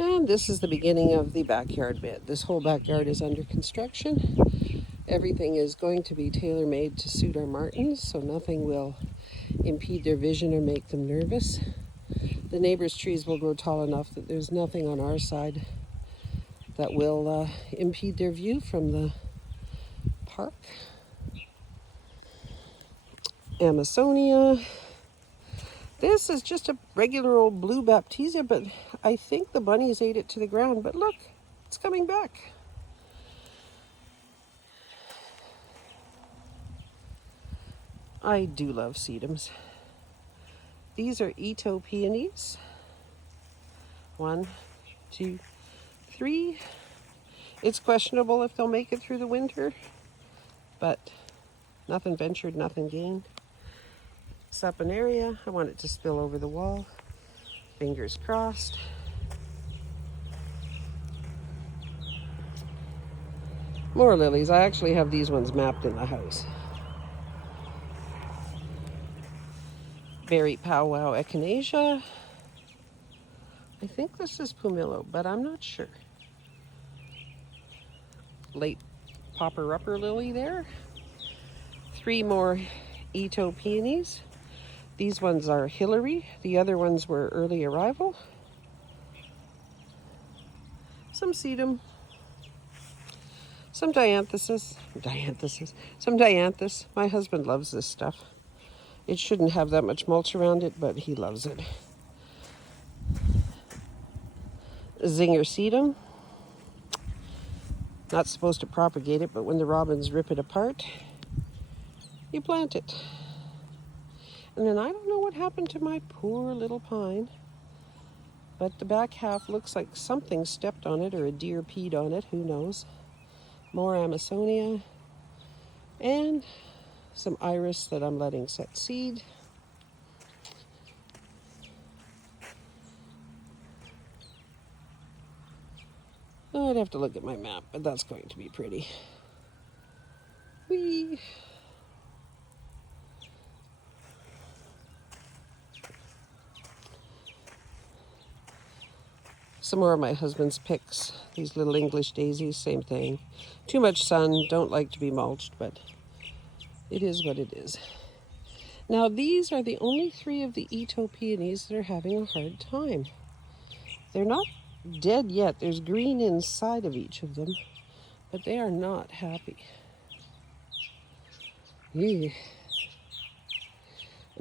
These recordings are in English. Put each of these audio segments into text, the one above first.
And this is the beginning of the backyard bed. This whole backyard is under construction. Everything is going to be tailor-made to suit our martins, so nothing will impede their vision or make them nervous. The neighbors' trees will grow tall enough that there's nothing on our side that will impede their view from the park. Amasonia. This is just a regular old blue baptisia, but I think the bunnies ate it to the ground. But look, it's coming back. I do love sedums. These are Ito peonies. 1, 2, 3. It's questionable if they'll make it through the winter, but nothing ventured, nothing gained. Saponaria, I want it to spill over the wall. Fingers crossed. More lilies. I actually have these ones mapped in the house. Berry powwow echinacea. I think this is pumilo, but I'm not sure. Late popper-upper lily there. 3 more Ito peonies. These ones are Hillary. The other ones were early arrival. Some sedum. Some dianthesis. Some dianthus. My husband loves this stuff. It shouldn't have that much mulch around it, but he loves it. Zinger sedum. Not supposed to propagate it, but when the robins rip it apart, you plant it. And then I don't know what happened to my poor little pine, but the back half looks like something stepped on it or a deer peed on it, who knows. More Amasonia and some iris that I'm letting set seed. I'd have to look at my map, but that's going to be pretty. Whee! Some more of my husband's picks. These little English daisies, same thing. Too much sun, don't like to be mulched, but it is what it is. Now these are the only 3 of the Ito peonies that are having a hard time. They're not dead yet. There's green inside of each of them, but they are not happy. And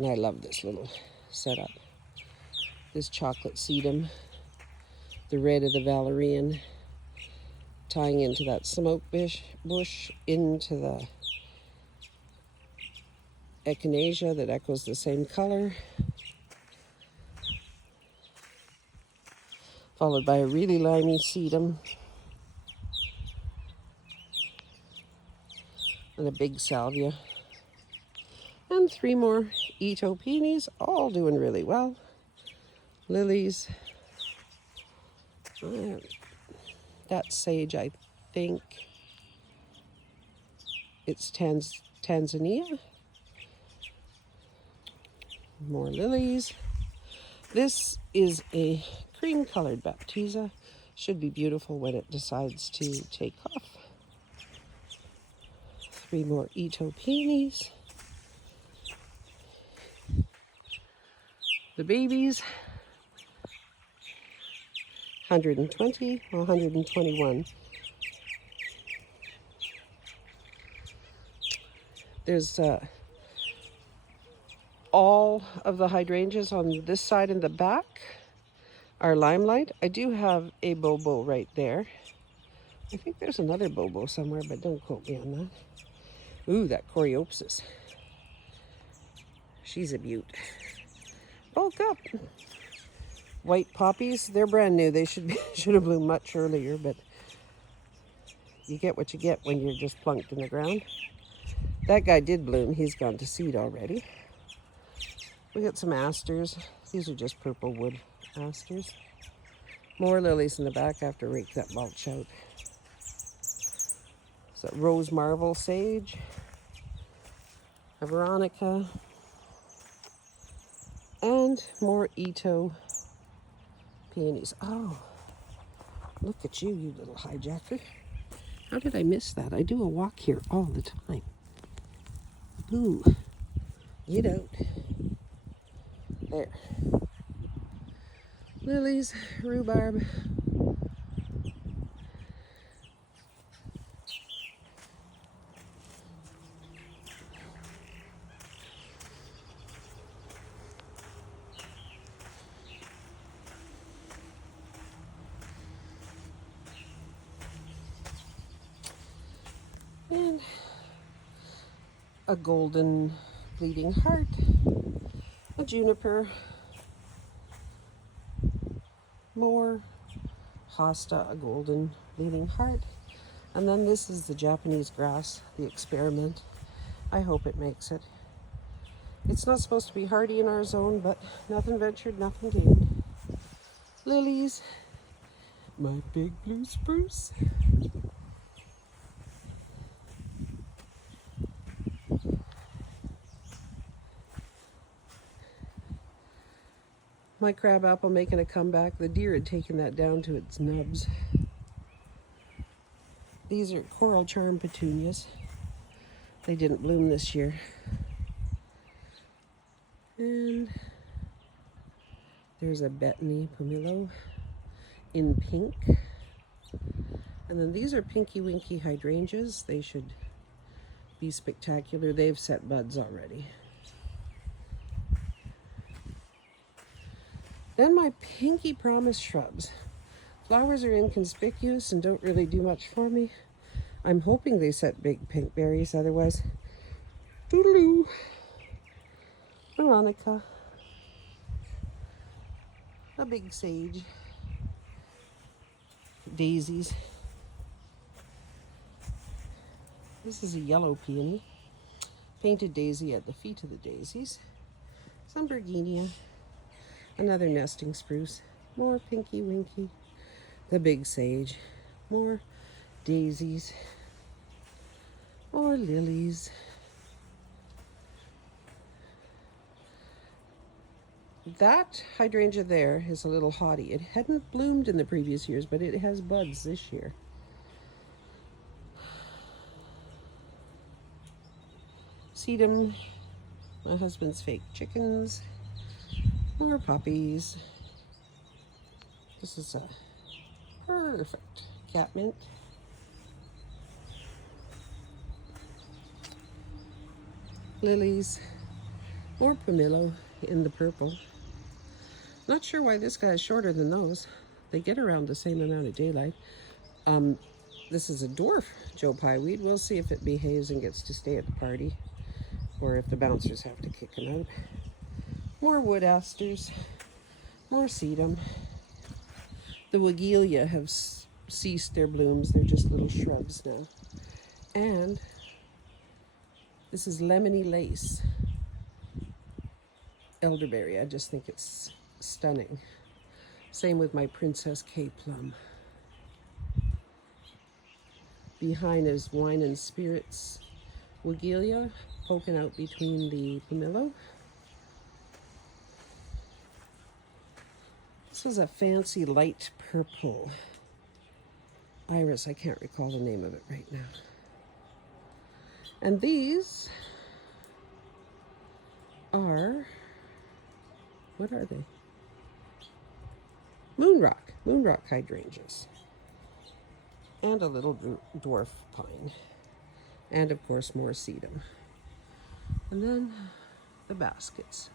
I love this little setup. This chocolate sedum, the red of the valerian, tying into that smoke bush, into the echinacea that echoes the same color, followed by a really limey sedum, and a big salvia, and 3 more Ito peonies, all doing really well. Lilies. That's sage, I think. It's Tanzania. More lilies. This is a cream-colored baptisia. Should be beautiful when it decides to take off. 3 more Ito peonies. The babies. 120 or 121. There's all of the hydrangeas on this side and the back are limelight. I do have a bobo right there. I think there's another bobo somewhere, but don't quote me on that. Ooh, that coreopsis. She's a beaut. Bulk up. White poppies, they're brand new. They should have bloomed much earlier, but you get what you get when you're just plunked in the ground. That guy did bloom. He's gone to seed already. We got some asters. These are just purple wood asters. More lilies in the back after I rake that mulch out. So rose marvel sage, a veronica, and more Ito peonies. Oh, Look at you, you little hijacker. How did I miss that? I do a walk here all the time. Ooh, get out. There. Lilies, rhubarb. And a golden bleeding heart, a juniper, more hosta, a golden bleeding heart, and then this is the Japanese grass, the experiment. I hope it makes it. It's not supposed to be hardy in our zone, but nothing ventured, nothing gained. Lilies, my big blue spruce. My crabapple making a comeback. The deer had taken that down to its nubs. These are coral charm petunias. They didn't bloom this year. And there's a Bethany Pomelo in pink. And then these are Pinky Winky hydrangeas. They should be spectacular. They've set buds already. Then my Pinky Promise shrubs. Flowers are inconspicuous and don't really do much for me. I'm hoping they set big pink berries, otherwise. Toodaloo. Veronica. A big sage. Daisies. This is a yellow peony. Painted daisy at the feet of the daisies. Some Bergenia. Another nesting spruce. More Pinky Winky. The big sage. More daisies. More lilies. That hydrangea there is a little haughty. It hadn't bloomed in the previous years, but it has buds this year. Sedum, my husband's fake chickens. More poppies. This is a perfect catmint. Lilies. More pomelo in the purple. Not sure why this guy is shorter than those. They get around the same amount of daylight. This is a dwarf Joe Pye weed. We'll see if it behaves and gets to stay at the party, or if the bouncers have to kick him out. More wood asters, more sedum. The Weigela have ceased their blooms. They're just little shrubs now. And this is lemony lace. Elderberry. I just think it's stunning. Same with my Princess K plum. Behind is Wine and Spirits Weigela poking out between the pomelo. This is a fancy light purple iris. I can't recall the name of it right now. And these are, what are they? Moonrock hydrangeas. And a little dwarf pine. And of course more sedum. And then the baskets.